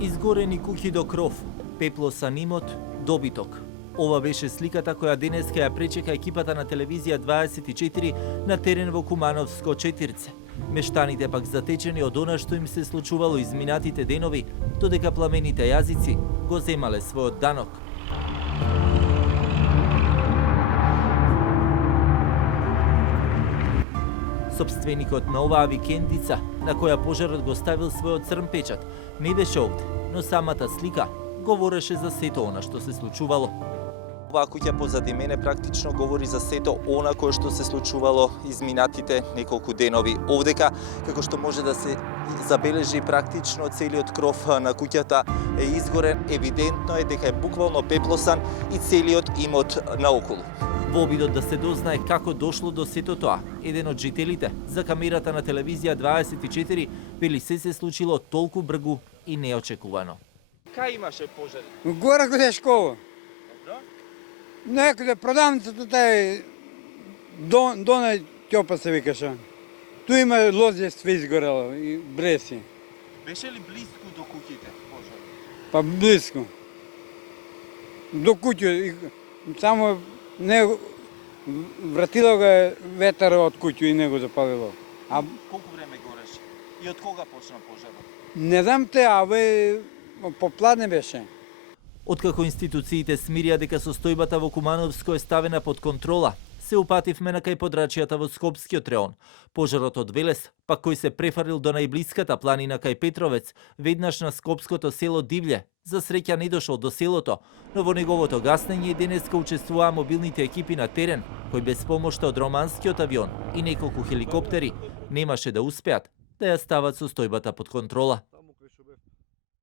Изгорени куќи до кров, пеплосан имот, добиток. Ова беше сликата која денеска ја пречека екипата на телевизија 24 на терен во Кумановско четирце. Мештаните пак затечени од она што им се случувало изминатите денови, додека пламените јазици го земале својот данок. Собственикот на оваа викендица, на која пожарот го ставил својот црн печат, не беше овде, но самата слика говореше за сето она што се случувало. Оваа куќа позади мене практично говори за сето она кое што се случувало изминатите неколку денови овдека, како што може да се забележи практично целиот кров на куќата е изгорен, евидентно е дека е буквално пеплосан и целиот имот наоколу. Во обидот да се дознае како дошло до сето тоа, еден од жителите за камерата на телевизија 24 вели се случило толку бргу и неочекувано. Кај имаше пожар? Горе каде е школа. Добро. Некаде продавницата тај Дона Ќопа се викаше. Ту има лозје све изгорело и бреси. Беше ли близко до куќите пожарот? Па близко. До куќа, само не вратило го ветар од куќу и не го запалило. А Колку време гореше? И од кога почна пожарот? не знам те, попладне беше. Откако институциите смирија дека состојбата во Кумановско е ставена под контрола, се упативме на кај подрачјата во Скопскиот реон. Пожарот од Велес, пак кој се префарил до најблиската планина кај Петровец, веднаш на скопското село Дивље, за среќа не дошол до селото, но во неговото гаснење денеска учествуваа мобилните екипи на терен, кои без помошта од романскиот авион и неколку хеликоптери немаше да успеат да ја стават состојбата под контрола.